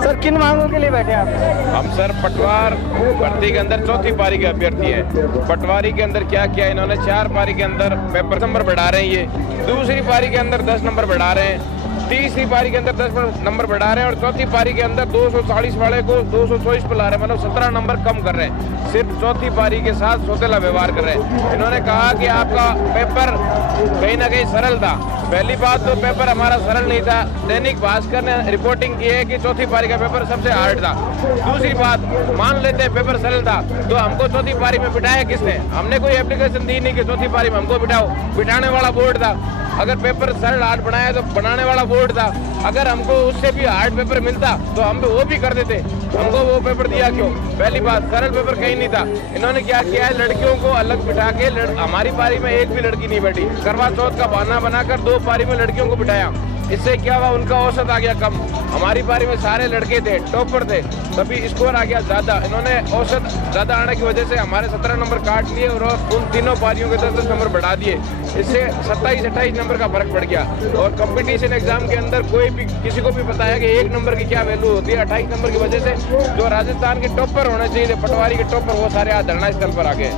Sir किन मांगों के लिए बैठे आप? हम सर पटवार भर्ती के अंदर चौथी पारी के अभ्यर्थी हैं। पटवारी के अंदर क्या किया इन्होंने, 4 पारी के अंदर पेपर नंबर बढ़ा रहे हैं, ये दूसरी पारी के अंदर 10 नंबर बढ़ा रहे हैं, तीसरी पारी के अंदर 10 नंबर बढ़ा रहे हैं और चौथी पारी के अंदर 240 वाले को 224 पर ला रहे हैं, मतलब 17 नंबर कम कर रहे हैं। सिर्फ चौथी पारी के साथ सौतेला व्यवहार कर रहे हैं। इन्होंने कहा कि आपका पेपर कहीं ना कहीं सरल था। पहली बात तो पेपर हमारा सरल नहीं था। दैनिक भास्कर ने रिपोर्टिंग की है कि चौथी पारी का पेपर सबसे हार्ड था। दूसरी बात, मान लेते हैं पेपर सरल था तो हमको चौथी पारी में बिठाया किसने? हमने कोई एप्लीकेशन दी नहीं कि चौथी पारी में हमको बिठाओ। बिठाने वाला बोर्ड था। अगर पेपर सरल हार्ड बनाया तो बनाने वाला बोर्ड था। अगर हमको उससे भी हार्ड पेपर मिलता तो हम वो भी कर देते। हमको वो पेपर दिया क्यों? पहली बात, सरल पेपर कहीं नहीं था। इन्होंने क्या किया है, लड़कियों को अलग बिठा के हमारी पारी में एक भी लड़की नहीं बैठी। करवा चौथ का बहाना बनाकर 2 पारी में लड़कियों को बिठाया। इससे क्या हुआ, उनका औसत आ गया कम। हमारी पारी में सारे लड़के थे, टॉपर थे, तभी स्कोर आ गया ज्यादा। इन्होंने औसत ज्यादा आने की वजह से हमारे 17 नंबर काट लिए और उन तीनों पारियों के 10-10 नंबर बढ़ा दिए। इससे 27-28 नंबर का फर्क पड़ गया। और कंपटीशन एग्जाम के अंदर कोई भी किसी को भी पता है कि 1 नंबर की क्या वैल्यू होती है। 28 नंबर की वजह से जो राजस्थान के टॉपर होने चाहिए, पटवारी के टॉपर, वो सारे आज धरना स्थल पर आ गए।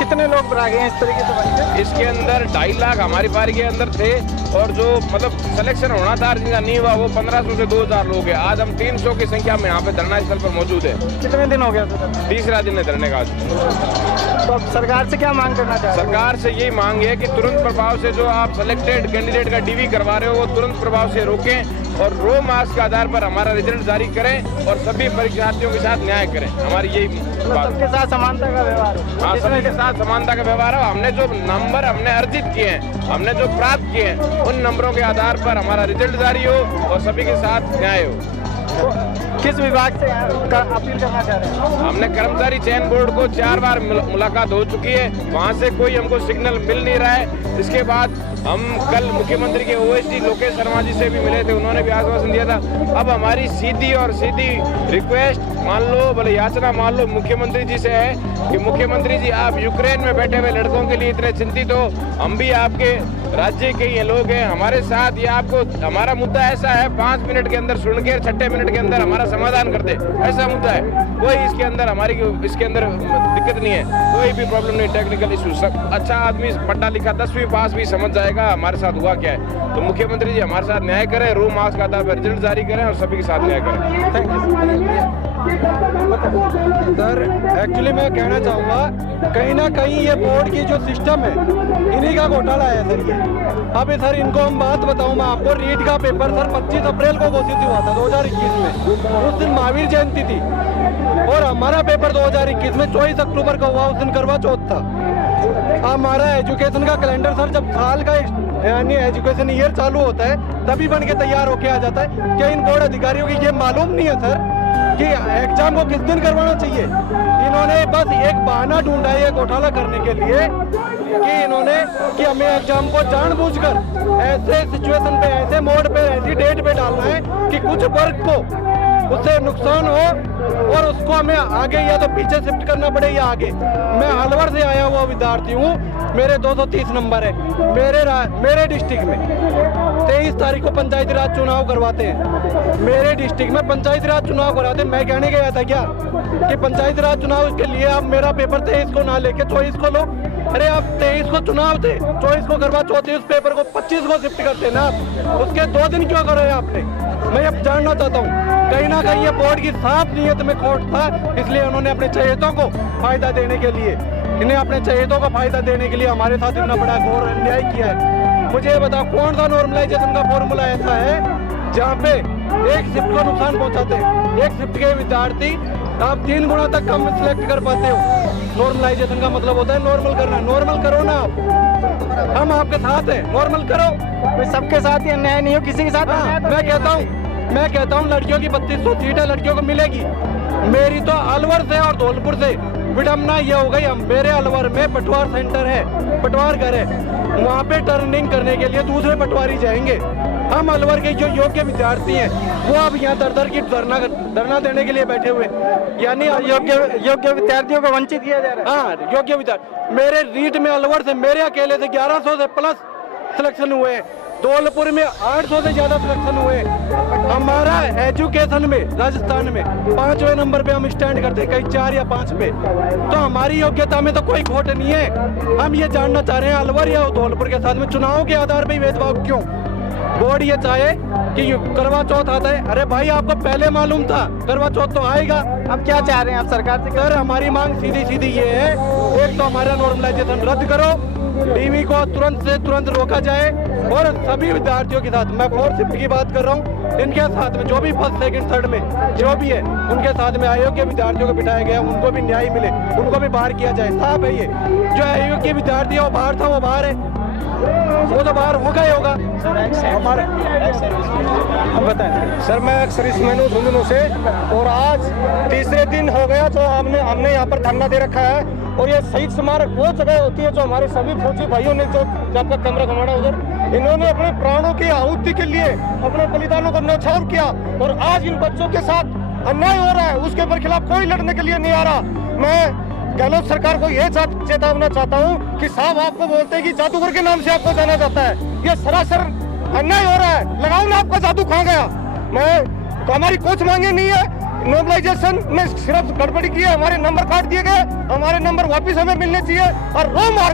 कितने लोग आ गए हैं इस तरीके से बन के? इसके अंदर 2.5 लाख हमारी पारी के अंदर थे, और जो मतलब सिलेक्शन होना था जिनका नहीं हुआ वो 1500 से 2000 लोग हैं। आज हम 300 की संख्या में यहाँ पे धरना स्थल पर मौजूद है। कितने दिन हो गया? तीसरा दिन है धरने का आज। तो अब सरकार से क्या मांग करना चाह रहे हैं? सरकार से यही मांग है कि तुरंत प्रभाव से जो आप सेलेक्टेड कैंडिडेट का डीवी करवा रहे हो वो तुरंत प्रभाव से रोकें, और रो मार्क्स के आधार पर हमारा रिजल्ट जारी करें, और सभी परीक्षार्थियों के साथ न्याय करें। हमारी यही बात। सबके साथ समानता का व्यवहार हो। हाँ, सभी के साथ समानता का व्यवहार हो। हमने जो नंबर हमने अर्जित किए हैं, हमने जो प्राप्त किए हैं, उन नंबरों के आधार पर हमारा रिजल्ट जारी हो और सभी के साथ न्याय हो। तो किस विभाग से अपील करना चाह रहे हैं? हमने कर्मचारी चयन बोर्ड को 4 बार मुलाकात हो चुकी है, वहाँ से कोई हमको सिग्नल मिल नहीं रहा है। इसके बाद हम कल मुख्यमंत्री के OSD लोकेश शर्मा जी से भी मिले थे, उन्होंने भी आश्वासन दिया था। अब हमारी सीधी रिक्वेस्ट मान लो, बोले याचना मान लो मुख्यमंत्री जी से है कि मुख्यमंत्री जी आप यूक्रेन में बैठे हुए लड़कों के लिए इतने चिंतित हो, हम भी आपके राज्य के ये लोग हैं, हमारे साथ ये आपको हमारा मुद्दा ऐसा है 5 मिनट के अंदर सुन के 6 मिनट के अंदर हमारा समाधान कर दे, ऐसा मुद्दा है। कोई इसके अंदर हमारी इसके अंदर दिक्कत नहीं है, कोई भी प्रॉब्लम नहीं, टेक्निकल इशू सब अच्छा आदमी पढ़ा लिखा 10वीं पास भी समझ जाएगा हमारे साथ हुआ क्या है। तो मुख्यमंत्री जी हमारे साथ न्याय करें, रो मार्क्स का आधार पर रिजल्ट जारी करें और सभी के साथ न्याय करें। Thank you sir. एक्चुअली मैं कहना चाहूँगा कहीं ना कहीं ये बोर्ड की जो सिस्टम है इन्हीं का घोटाला है सर ये। अभी सर इनको हम बात बताऊँ मैं आपको, रीट का पेपर सर 25 अप्रैल को घोषित हुआ था 2021 में, उस दिन महावीर जयंती थी, और हमारा पेपर 2021 में 24 अक्टूबर को हुआ, उस दिन करवा चौथ था। हमारा एजुकेशन का कैलेंडर सर जब साल का यानी एजुकेशन ईयर चालू होता है तभी बन के तैयार होके आ जाता है। क्या इन बोर्ड अधिकारियों की ये मालूम नहीं है सर कि एग्जाम को किस दिन करवाना चाहिए? इन्होंने बस एक बहाना ढूंढा है ये घोटाला करने के लिए कि इन्होंने कि हमें एग्जाम को जानबूझकर ऐसे सिचुएशन पे, ऐसे मोड पे, ऐसी डेट पे डालना है कि कुछ वर्ग को उससे नुकसान हो और उसको हमें आगे या तो पीछे शिफ्ट करना पड़े या आगे। मैं अलवर से आया हुआ विद्यार्थी हूँ, मेरे 230 नंबर है। मेरे डिस्ट्रिक्ट में 23 तारीख को पंचायती राज चुनाव करवाते हैं, मेरे डिस्ट्रिक्ट में पंचायती राज चुनाव करवाते हैं। मैं कहने गया था क्या कि पंचायती राज चुनाव के लिए आप मेरा पेपर 23 को ना लेके 24 को लो। अरे आप 23 को चुनाव थे, 24 को करवा, 34 पेपर को 25 को शिफ्ट करते ना, उसके 2 दिन क्यों करे आपने? मैं अब जानना चाहता हूँ। कहीं ना कहीं ये बोर्ड की साफ नीयत में खोट था, इसलिए उन्होंने अपने चहेतों को फायदा देने के लिए, इन्हें अपने चहेतों को फायदा देने के लिए हमारे साथ इतना बड़ा घोर अन्याय किया है। मुझे बताओ कौन सा नॉर्मलाइजेशन का फॉर्मूला ऐसा है जहाँ पे एक शिफ्ट को नुकसान पहुँचाते हैं? एक शिफ्ट के विद्यार्थी आप 3 गुना तक कम सिलेक्ट कर पाते हो। नॉर्मलाइजेशन का मतलब होता है नॉर्मल करना। नॉर्मल करो ना आप, हम आपके साथ हैं, नॉर्मल करो। सबके साथ ही अन्याय नहीं हो, किसी के साथ अन्याय तो मैं कहता हूँ लड़कियों की 3200 सीटें लड़कियों को मिलेगी। मेरी तो अलवर से और धौलपुर से विडम्बना ये हो गई, हम मेरे अलवर में पटवार सेंटर है, पटवार घर है, वहाँ पे टर्निंग करने के लिए दूसरे पटवारी जाएंगे। हम अलवर के जो योग्य विद्यार्थी हैं वो अब यहाँ दर की धरना देने के लिए बैठे हुए, यानी योग्य विद्यार्थियों को वंचित किया जा रहा है। हाँ, योग्य विद्यार्थी। मेरे रीट में अलवर से मेरे अकेले से 1100 से प्लस सिलेक्शन हुए, धौलपुर में 800 से ज्यादा सिलेक्शन हुए। हमारा एजुकेशन में राजस्थान में 5वें नंबर पे हम स्टैंड करते हैं, कहीं 4 या 5 पे। तो हमारी योग्यता में तो कोई खोट नहीं है। हम ये जानना चाह रहे हैं अलवर या धौलपुर के साथ में चुनाव के आधार पर ही भेदभाव क्यों? बोर्ड ये चाहे कि करवा चौथ आता है, अरे भाई आपको पहले मालूम था करवा चौथ तो आएगा। अब क्या चाह रहे हैं आप सरकार से? सर हमारी मांग सीधी ये है, एक तो हमारा नॉर्मलाइजेशन रद्द करो, डीवी को तुरंत से तुरंत रोका जाए, और सभी विद्यार्थियों के साथ, मैं 4th शिफ्ट की बात कर रहा हूँ, इनके साथ में जो भी 1st, 2nd, 3rd में जो भी है उनके साथ में अयोग्य विद्यार्थियों को बिठाया गया, उनको भी न्याय मिले, उनको भी बाहर किया जाए। साफ है ये, जो अयोग्य विद्यार्थी है वो बाहर था, वो बाहर है, वो तो बाहर होगा ही होगा। हमारा अब बताएं सर, मैं एक सर्विसमैन हूँ झुंझुनू से, और आज तीसरे दिन हो गया जो हमने यहाँ पर धरना दे रखा है। और ये शहीद स्मारक वो जगह होती है जो हमारे सभी फौजी भाइयों ने, जो आपका कमरा घुमाना उधर, इन्होंने अपने प्राणों की आहुति के लिए अपने बलिदानों को न्यौछावर किया, और आज इन बच्चों के साथ अन्याय हो रहा है, उसके पर खिलाफ कोई लड़ने के लिए नहीं आ रहा। मैं गहलोत सरकार को ये चेतावना चाहता हूँ कि साहब आपको बोलते हैं कि जादूगर के नाम से आपको जाना जाता है, ये सरासर अन्याय हो रहा है। लगाओ ना, आपका जादू कहाँ गया? हमारी कुछ मांगे नहीं है, मोबिलाइजेशन में सिर्फ गड़बड़ी की है, हमारे नंबर काट दिए गए, हमारे नंबर वापिस हमें मिलने चाहिए और रो मार